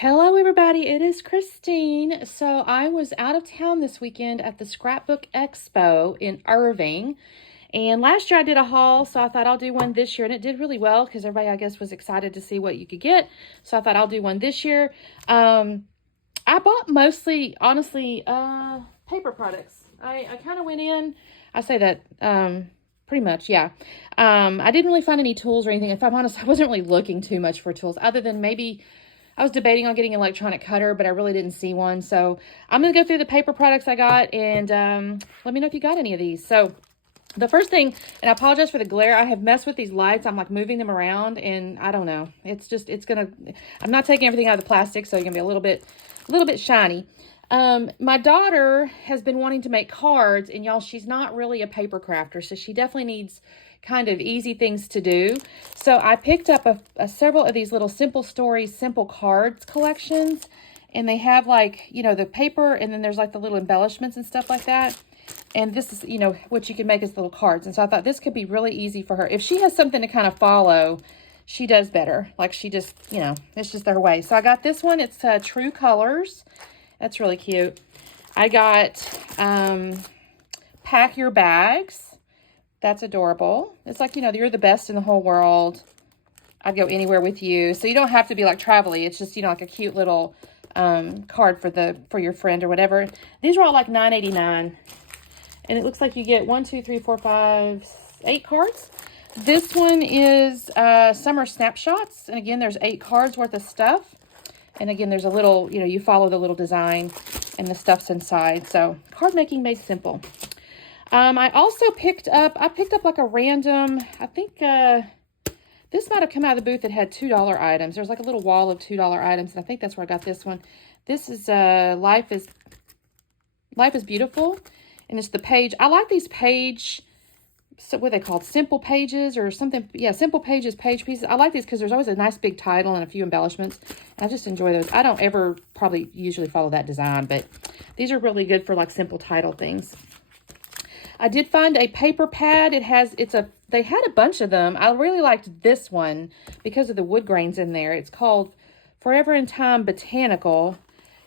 Hello everybody, it is Christine. So I was out of town this weekend at the Scrapbook Expo in Irving. And last year I did a haul, so I thought I'll do one this year. And it did really well because everybody, I guess, was excited to see what you could get. So I thought I'll do one this year. I bought mostly, honestly, paper products. I kind of went in, I say that, pretty much, yeah. I didn't really find any tools or anything. If I'm honest, I wasn't really looking too much for tools other than maybe I was debating on getting an electronic cutter, but I really didn't see one. So I'm going to go through the paper products I got and let me know if you got any of these. So the first thing, and I apologize for the glare, I have messed with these lights. I'm like moving them around and I don't know. I'm not taking everything out of the plastic, so it's going to be a little bit shiny. My daughter has been wanting to make cards, and y'all, she's not really a paper crafter, so she definitely needs kind of easy things to do. So I picked up several of these little Simple Stories, Simple Cards collections, and they have like, you know, the paper, and then there's like the little embellishments and stuff like that. And this is, you know, what you can make as little cards. And so I thought this could be really easy for her. If she has something to kind of follow, she does better. Like she just, you know, it's just her way. So I got this one. It's True Colors. That's really cute. I got Pack Your Bags. That's adorable. It's like, you know, you're the best in the whole world. I'd go anywhere with you. So you don't have to be like travel-y. It's just, you know, like a cute little card for your friend or whatever. These are all like $9.89. And it looks like you get 1, 2, 3, 4, 5, 8 cards. This one is Summer Snapshots. And again, there's 8 cards worth of stuff. And again, there's a little, you know, you follow the little design and the stuff's inside. So card making made simple. I also picked up like a random, I think this might have come out of the booth that had $2 items. There's like a little wall of $2 items, and I think that's where I got this one. This is Life is Beautiful, and it's the page. I like these page, so what are they called? Simple pages or something. Yeah, Simple Pages page pieces. I like these because there's always a nice big title and a few embellishments. And I just enjoy those. I don't ever probably usually follow that design, but these are really good for like simple title things. I did find a paper pad. They had a bunch of them. I really liked this one because of the wood grains in there. It's called Forever in Time Botanical.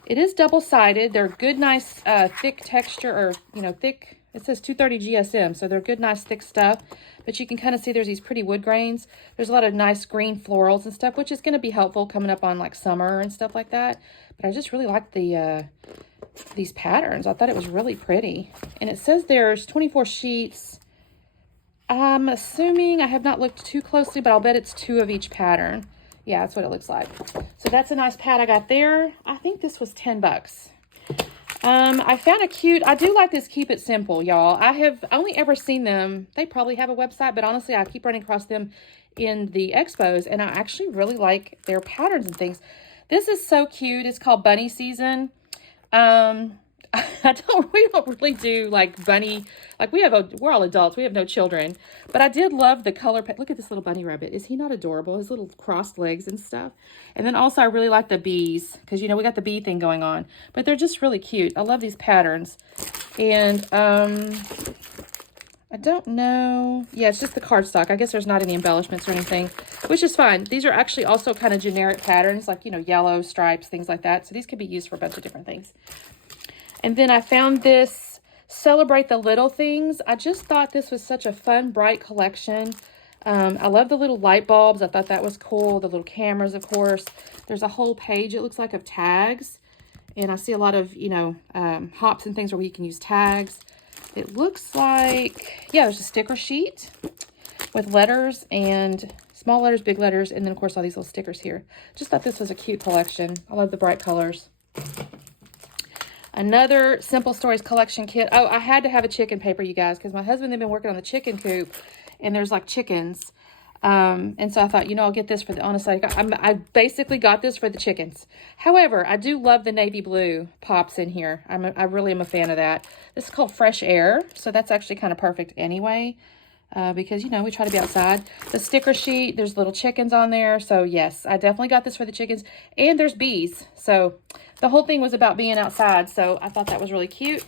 It is double-sided. They're good, nice, thick texture, or, you know, thick. It says 230 GSM, so they're good, nice, thick stuff. But you can kind of see there's these pretty wood grains. There's a lot of nice green florals and stuff, which is going to be helpful coming up on, like, summer and stuff like that. But I just really like these patterns. I thought it was really pretty. And it says there's 24 sheets. I'm assuming, I have not looked too closely, but I'll bet it's 2 of each pattern. Yeah, that's what it looks like. So that's a nice pad I got there. I think this was 10 bucks. I found I do like this Keep It Simple, y'all. I have only ever seen them. They probably have a website, but honestly, I keep running across them in the expos, and I actually really like their patterns and things. This is so cute. It's called Bunny Season. We don't really do like bunny, like we're all adults. We have no children, but I did love the color. Look at this little bunny rabbit. Is he not adorable? His little crossed legs and stuff. And then also I really like the bees because, you know, we got the bee thing going on, but they're just really cute. I love these patterns. And, I don't know. Yeah, it's just the cardstock. I guess there's not any embellishments or anything, which is fine. These are actually also kind of generic patterns, like, you know, yellow stripes, things like that. So these could be used for a bunch of different things. And then I found this Celebrate the Little Things. I just thought this was such a fun, bright collection. I love the little light bulbs. I thought that was cool. The little cameras, of course. There's a whole page, it looks like, of tags. And I see a lot of, you know, hops and things where you can use tags. It looks like, yeah, there's a sticker sheet with letters and small letters, big letters, and then, of course, all these little stickers here. Just thought this was a cute collection. I love the bright colors. Another Simple Stories collection kit. Oh, I had to have a chicken paper, you guys, because my husband had been working on the chicken coop, and there's like chickens. And so I thought, you know, I'll get this for the, honestly, I basically got this for the chickens. However, I do love the navy blue pops in here. I really am a fan of that. This is called Fresh Air, so that's actually kind of perfect anyway, because, you know, we try to be outside. The sticker sheet, there's little chickens on there. So yes, I definitely got this for the chickens, and there's bees. So the whole thing was about being outside, so I thought that was really cute.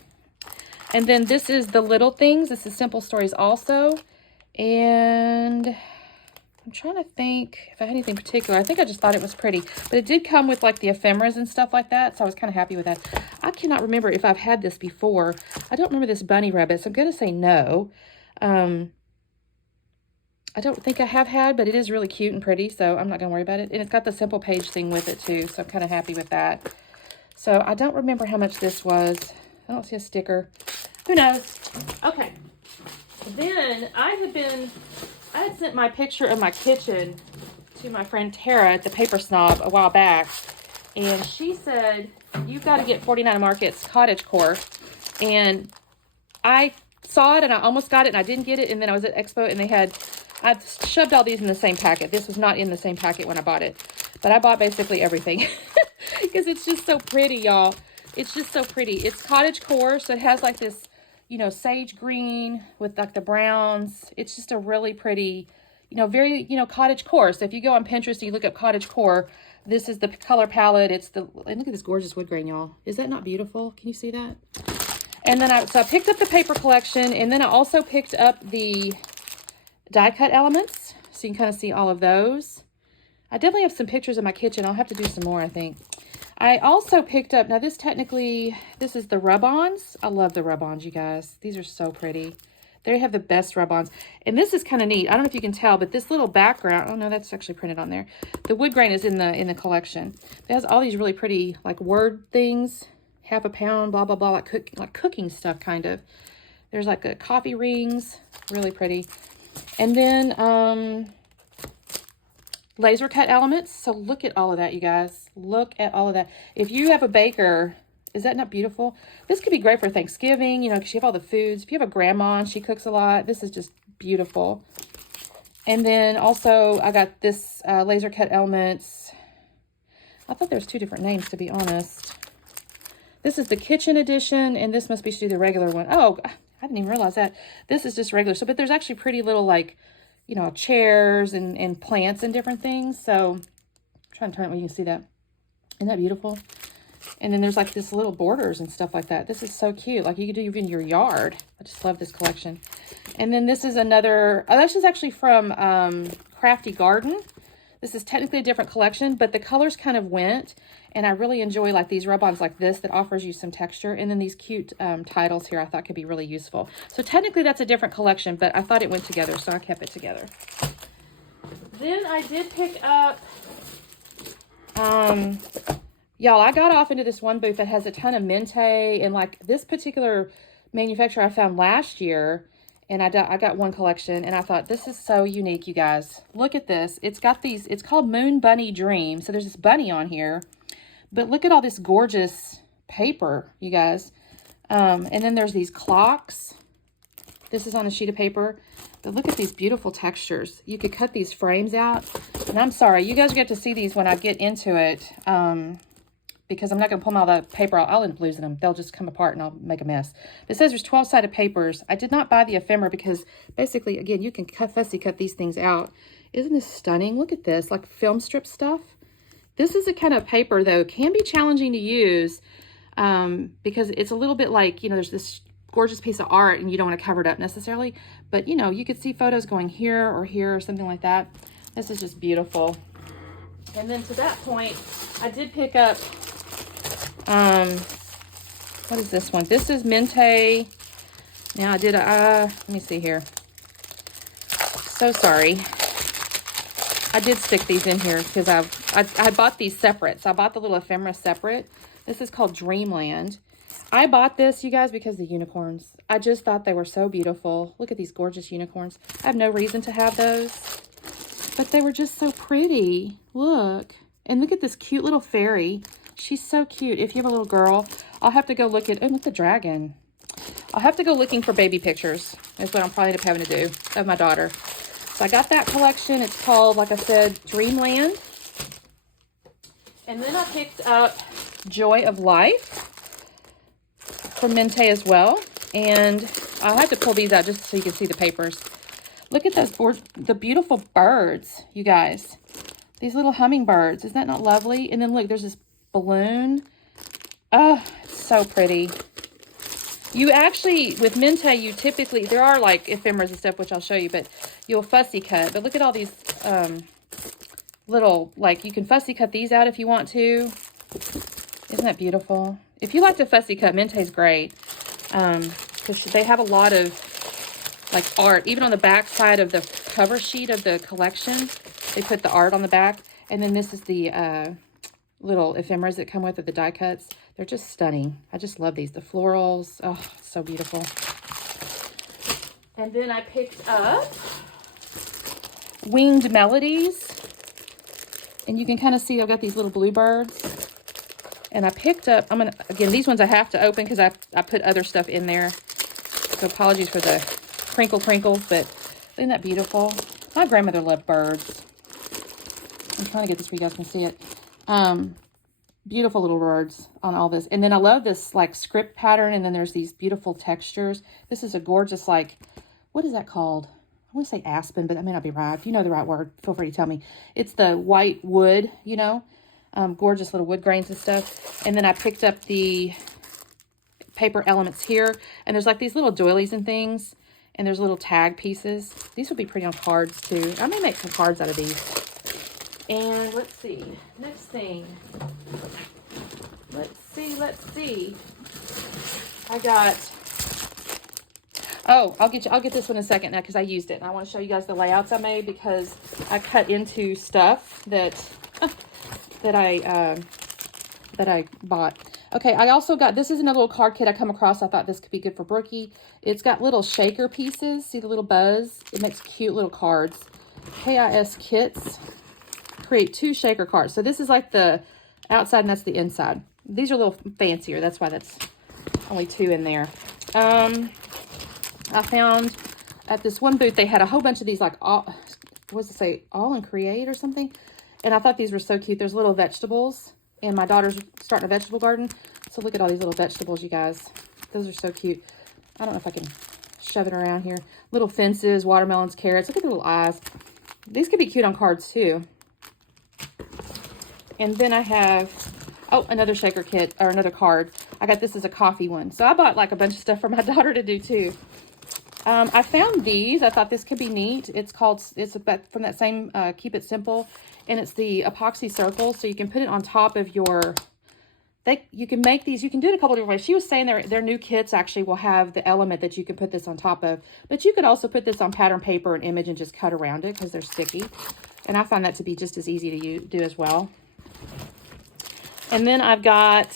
And then this is the Little Things. This is Simple Stories also. And I'm trying to think if I had anything particular. I think I just thought it was pretty. But it did come with like the ephemeras and stuff like that. So I was kind of happy with that. I cannot remember if I've had this before. I don't remember this bunny rabbit. So I'm going to say no. I don't think I have had, but it is really cute and pretty. So I'm not going to worry about it. And it's got the simple page thing with it too. So I'm kind of happy with that. So I don't remember how much this was. I don't see a sticker. Who knows? Okay. Then I had sent my picture of my kitchen to my friend Tara at the Paper Snob a while back. And she said, you've got to get 49 Market's cottage core. And I saw it and I almost got it and I didn't get it. And then I was at Expo and I shoved all these in the same packet. This was not in the same packet when I bought it. But I bought basically everything because it's just so pretty, y'all. It's just so pretty. It's cottage core, so it has like this, you know, sage green with like the browns. It's just a really pretty, you know, very, you know, cottage core. So if you go on Pinterest and you look up cottage core, this is the color palette. It's the, and look at this gorgeous wood grain, y'all. Is that not beautiful? Can you see that? And then so I picked up the paper collection, and then I also picked up the die cut elements. So you can kind of see all of those. I definitely have some pictures of my kitchen. I'll have to do some more, I think. I also picked up, now this is the rub-ons. I love the rub-ons, you guys. These are so pretty. They have the best rub-ons. And this is kind of neat. I don't know if you can tell, but this little background, oh no, that's actually printed on there. The wood grain is in the collection. It has all these really pretty like word things, half a pound, blah, blah, blah, like cooking stuff kind of. There's like a coffee rings, really pretty. And then laser cut elements. So look at all of that, you guys. Look at all of that. If you have a baker, is that not beautiful? This could be great for Thanksgiving, you know, because you have all the foods. If you have a grandma and she cooks a lot, this is just beautiful. And then also I got this laser cut elements. I thought there was two different names, to be honest. This is the kitchen edition, and this must be the regular one. Oh, I didn't even realize that. This is just regular. So, but there's actually pretty little like, you know, chairs and plants and different things. So I'm trying to turn it where you can see that. Isn't that beautiful? And then there's like this little borders and stuff like that. This is so cute. Like you could do even in your yard. I just love this collection. And then this is another, this is actually from Crafty Garden. This is technically a different collection, but the colors kind of went. And I really enjoy like these rub-ons like this that offers you some texture. And then these cute titles here I thought could be really useful. So technically that's a different collection, but I thought it went together, so I kept it together. Then I did pick up, y'all, I got off into this one booth that has a ton of Mintay, and like this particular manufacturer I found last year, and I got one collection, and I thought, this is so unique, you guys. Look at this. It's got these, it's called Moon Bunny Dream. So there's this bunny on here, but look at all this gorgeous paper, you guys. And then there's these clocks. This is on a sheet of paper, but look at these beautiful textures. You could cut these frames out, and I'm sorry, you guys get to see these when I get into it, because I'm not going to pull them out of the paper. I'll end up losing them. They'll just come apart and I'll make a mess. But it says there's 12-sided papers. I did not buy the ephemera because basically, again, you can fussy cut these things out. Isn't this stunning? Look at this, like film strip stuff. This is a kind of paper, though, can be challenging to use because it's a little bit like, you know, there's this gorgeous piece of art and you don't want to cover it up necessarily. But, you know, you could see photos going here or something like that. This is just beautiful. And then to that point, I did pick up, what is this one? This is Mintay. Now I did let me see here. So sorry. I did stick these in here because I bought these separate. So I bought the little ephemera separate. This is called Dreamland. I bought this, you guys, because of the unicorns. I just thought they were so beautiful. Look at these gorgeous unicorns. I have no reason to have those, but they were just so pretty. Look. And look at this cute little fairy. She's so cute. If you have a little girl, I'll have to go look at, oh, look at the dragon. I'll have to go looking for baby pictures. That's what I'm probably end up having to do of my daughter. So I got that collection. It's called, like I said, Dreamland. And then I picked up Joy of Life from Mintay as well. And I'll have to pull these out just so you can see the papers. Look at those, the beautiful birds, you guys. These little hummingbirds. Isn't that not lovely? And then look, there's this balloon. Oh, it's so pretty. You actually, with Mintay, you typically, there are like ephemeras and stuff, which I'll show you, but you'll fussy cut. But look at all these little, like, you can fussy cut these out if you want to. Isn't that beautiful? If you like to fussy cut, Mintay's great. Because they have a lot of, like, art. Even on the back side of the cover sheet of the collection, they put the art on the back. And then this is the little ephemeras that come with it, the die cuts. They're just stunning. I just love these. The florals. Oh, so beautiful. And then I picked up Winged Melodies. And you can kind of see I've got these little bluebirds. And I picked up, again, these ones I have to open because I put other stuff in there. So apologies for the crinkles, but isn't that beautiful? My grandmother loved birds. I'm trying to get this where you guys can see it. Beautiful little birds on all this. And then I love this like script pattern. And then there's these beautiful textures. This is a gorgeous, like, what is that called? I want to say aspen, but that may not be right. If you know the right word, feel free to tell me. It's the white wood, you know, gorgeous little wood grains and stuff. And then I picked up the paper elements here. And there's like these little doilies and things. And there's little tag pieces. These would be pretty on cards too. I may make some cards out of these. And let's see, next thing. Let's see. I got, oh, I'll get this one in a second now because I used it. And I want to show you guys the layouts I made because I cut into stuff that that I bought. Okay, I also got, this is another little card kit I come across. I thought this could be good for Brookie. It's got little shaker pieces. See the little buzz? It makes cute little cards. KIS Kits. Create 2 shaker cards. So this is like the outside and that's the inside. These are a little fancier. That's why that's only 2 in there. I found at this one booth, they had a whole bunch of these like, what does it say? All in Create or something. And I thought these were so cute. There's little vegetables. And my daughter's starting a vegetable garden. So look at all these little vegetables, you guys. Those are so cute. I don't know if I can shove it around here. Little fences, watermelons, carrots. Look at the little eyes. These could be cute on cards too. And then I have, oh, another shaker kit, or another card. I got this as a coffee one. So I bought like a bunch of stuff for my daughter to do too. I found these. I thought this could be neat. It's called, it's from that same Keep It Simple. And it's the epoxy circles. So you can put it on top of your, you can make these, you can do it a couple different ways. She was saying their new kits actually will have the element that you can put this on top of. But you could also put this on pattern paper and image and just cut around it because they're sticky. And I find that to be just as easy to do as well. And then I've got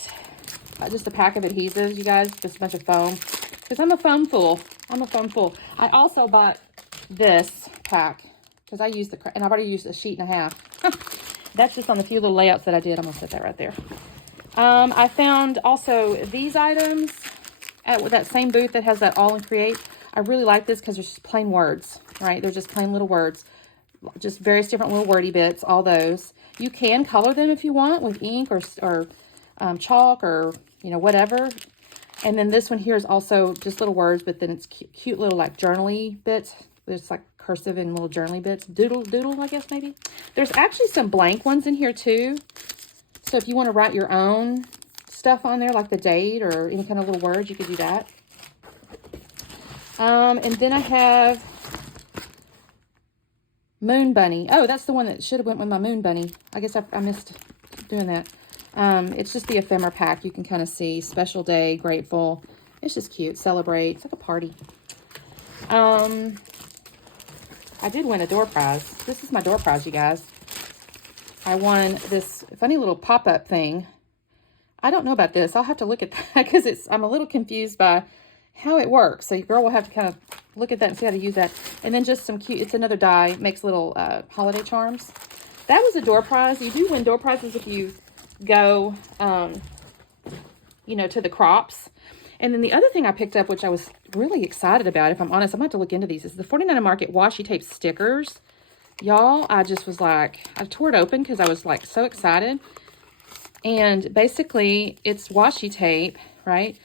just a pack of adhesives, you guys, just a bunch of foam. Because I'm a foam fool. I also bought this pack because I used and I've already used a sheet and a half. That's just on the few little layouts that I did. I'm going to set that right there. I found also these items at that same booth that has that All in Create. I really like this because there's just plain words, right? They're just plain little words. Just various different little wordy bits, all those. You can color them if you want with ink or chalk or, you know, whatever. And then this one here is also just little words, but then it's cute little like journaly bits. There's like cursive and little journaly bits. Doodle, I guess maybe. There's actually some blank ones in here too. So if you want to write your own stuff on there, like the date or any kind of little words, you could do that. And then I have Moon Bunny. Oh, that's the one that should have went with my Moon Bunny. I guess I missed doing that. It's just the ephemera pack. You can kind of see special day, grateful. It's just cute. Celebrate. It's like a party. I did win a door prize. This is my door prize, you guys. I won this funny little pop-up thing. I don't know about this. I'll have to look at that because I'm a little confused by how it works. So your girl will have to kind of look at that and see how to use that. And then just some cute, it's another die, makes little holiday charms. That was a door prize. You do win door prizes if you go, you know, to the crops. And then the other thing I picked up, which I was really excited about, if I'm honest, I'm going to have to look into these, is the 49 Market washi tape stickers. Y'all, I just was like, I tore it open because I was like so excited. And basically, it's washi tape, right?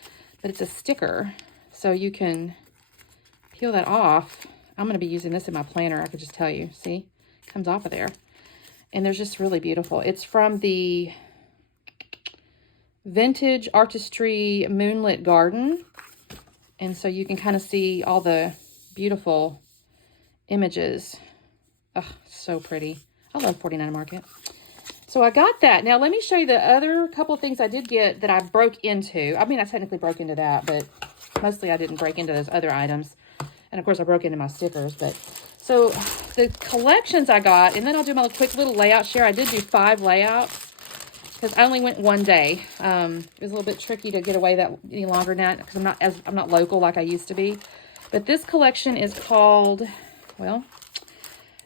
But it's a sticker. So you can peel that off. I'm going to be using this in my planner, I could just tell you. See? It comes off of there. And they're just really beautiful. It's from the Vintage Artistry Moonlit Garden. And so you can kind of see all the beautiful images Oh, so pretty. I love 49 Market. So I got that. Now let me show you the other couple of things I did get that I broke into. I mean, I technically broke into that, but mostly I didn't break into those other items. And of course I broke into my stickers, but so the collections I got, and then I'll do my quick little layout share. I did do 5 layouts because I only went one day. It was a little bit tricky to get away that any longer than that because I'm not local like I used to be. But this collection is called, well,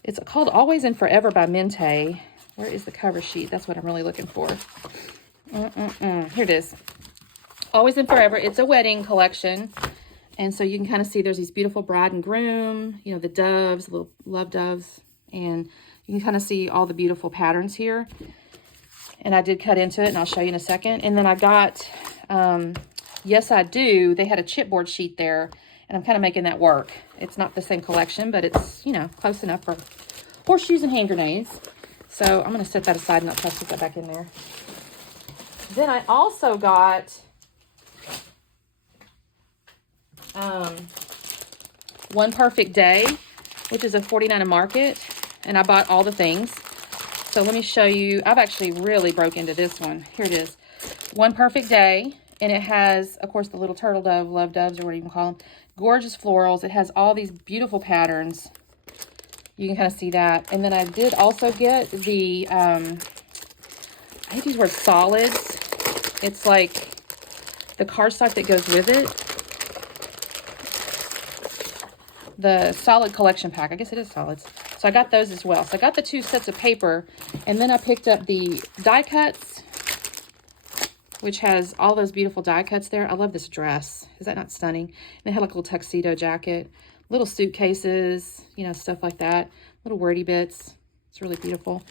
it's called Always and Forever by Mintay. Where is the cover sheet? That's what I'm really looking for. Here it is. Always and Forever. It's a wedding collection. And so you can kind of see there's these beautiful bride and groom, you know, the doves, little love doves. And you can kind of see all the beautiful patterns here. And I did cut into it, and I'll show you in a second. And then I got, Yes I Do. They had a chipboard sheet there, and I'm kind of making that work. It's not the same collection, but it's, you know, close enough for horseshoes and hand grenades. So I'm going to set that aside and not try to put that back in there. Then I also got One Perfect Day, which is a 49 Market, and I bought all the things. So let me show you. I've actually really broke into this one. Here it is. One Perfect Day, and it has, of course, the little turtle dove, love doves, or what you can call them. Gorgeous florals. It has all these beautiful patterns. You can kind of see that. And then I did also get the, I hate these words, solids. It's like the cardstock that goes with it. The solid collection pack. I guess it is solids. So I got those as well. So I got the 2 sets of paper. And then I picked up the die cuts, which has all those beautiful die cuts there. I love this dress. Is that not stunning? And it had like a little tuxedo jacket. Little suitcases, you know, stuff like that. Little wordy bits. It's really beautiful.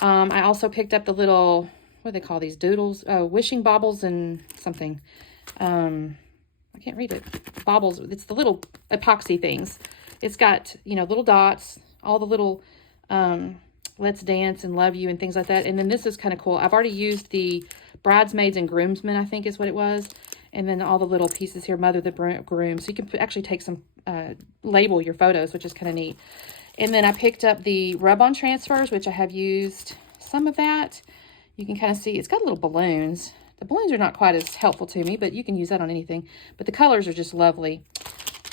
I also picked up the little, what do they call these? Doodles? Wishing baubles and something. I can't read it. Baubles. It's the little epoxy things. It's got, you know, little dots. All the little Let's Dance and Love You and things like that. And then this is kind of cool. I've already used the Bridesmaids and Groomsmen, I think is what it was. And then all the little pieces here, Mother the Groom. So you can actually take some, label your photos, which is kind of neat. And then I picked up the rub-on transfers, which I have used some of that. You can kind of see, it's got little balloons. The balloons are not quite as helpful to me, but you can use that on anything. But the colors are just lovely.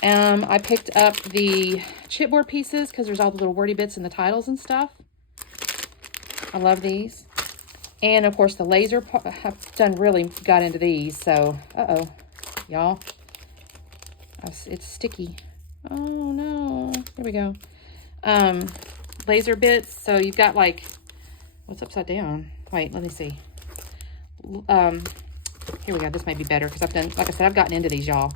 I picked up the chipboard pieces because there's all the little wordy bits in the titles and stuff. I love these. And of course the laser, I've really got into these. So, y'all, it's sticky. Oh no, here we go. Laser bits. So you've got like, what's upside down? Wait, let me see. Here we go. This might be better because I've done, like I said, I've gotten into these, y'all.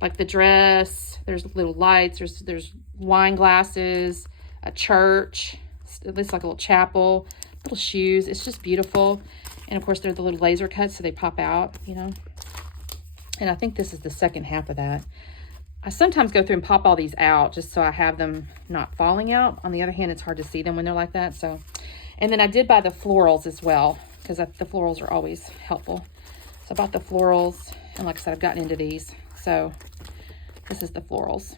Like the dress, there's little lights, there's wine glasses, a church, it looks like a little chapel, little shoes. It's just beautiful. And of course, they're the little laser cuts, so they pop out, you know. And I think this is the second half of that. I sometimes go through and pop all these out just so I have them not falling out. On the other hand, it's hard to see them when they're like that. So, and then I did buy the florals as well because the florals are always helpful. So I bought the florals, and like I said, I've gotten into these. So this is the florals.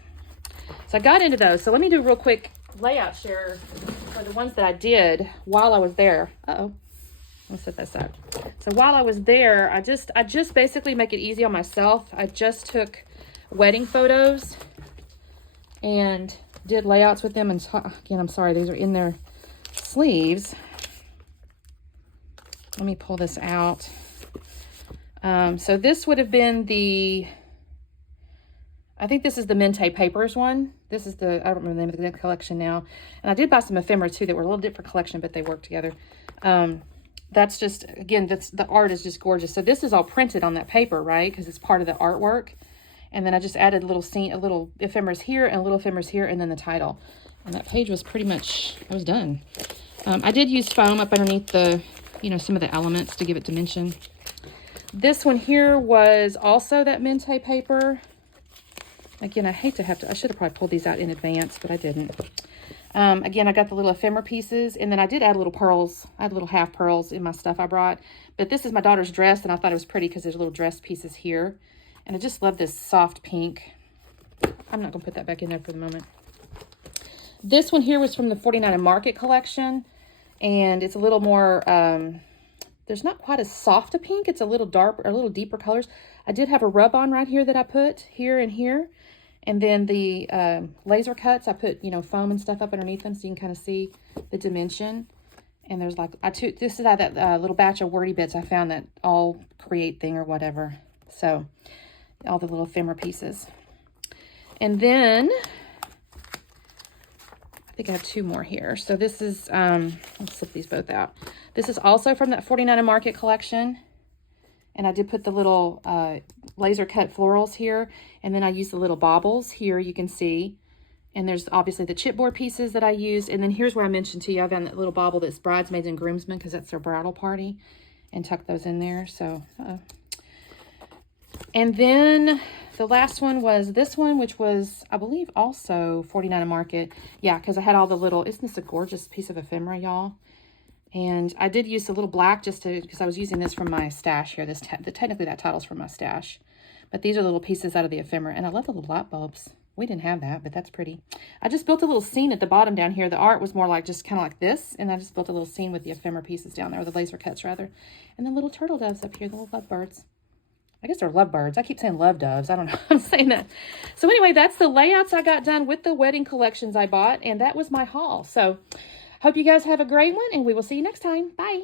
So I got into those. So let me do a real quick layout share for the ones that I did while I was there. Let me set this up. So while I was there, I just basically make it easy on myself. I just took wedding photos and did layouts with them. And again, I'm sorry, these are in their sleeves. Let me pull this out. So this would have been I think this is the Mintay Papers one. This is I don't remember the name of the collection now. And I did buy some ephemera too that were a little different collection, but they work together. That's just, again, the art is just gorgeous. So this is all printed on that paper, right? Because it's part of the artwork. And then I just added a little ephemeras here and a little ephemeras here, and then the title. And that page was pretty much, I was done. I did use foam up underneath some of the elements to give it dimension. This one here was also that Mintay paper. Again, I should have probably pulled these out in advance, but I didn't. Again, I got the little ephemera pieces, and then I did add little pearls. I had little half pearls in my stuff I brought. But this is my daughter's dress, and I thought it was pretty because there's little dress pieces here. And I just love this soft pink. I'm not going to put that back in there for the moment. This one here was from the 49 and Market collection, and it's a little more, there's not quite as soft a pink. It's a little darker, a little deeper colors. I did have a rub-on right here that I put here and here. And then the laser cuts, I put, you know, foam and stuff up underneath them so you can kind of see the dimension. And there's like, this is out of that little batch of wordy bits I found, that all create thing or whatever. So, all the little ephemera pieces. And then, I think I have 2 more here. So this is, let's slip these both out. This is also from that 49 and Market collection. And I did put the little laser cut florals here. And then I used the little baubles here, you can see. And there's obviously the chipboard pieces that I used. And then here's where I mentioned to you, I found that little bauble that's bridesmaids and groomsmen, because that's their bridal party. And tuck those in there. So, and then the last one was this one, which was, I believe, also 49 and Market. Yeah, because I had all the little, isn't this a gorgeous piece of ephemera, y'all? And I did use a little black just to, because I was using this from my stash here. Technically that title's from my stash. But these are little pieces out of the ephemera. And I love the little light bulbs. We didn't have that, but that's pretty. I just built a little scene at the bottom down here. The art was more like just kind of like this. And I just built a little scene with the ephemera pieces down there, or the laser cuts rather. And then little turtle doves up here, the little lovebirds. I guess they're lovebirds. I keep saying love doves. I don't know. I'm saying that. So anyway, that's the layouts I got done with the wedding collections I bought. And that was my haul. So hope you guys have a great one, and we will see you next time. Bye.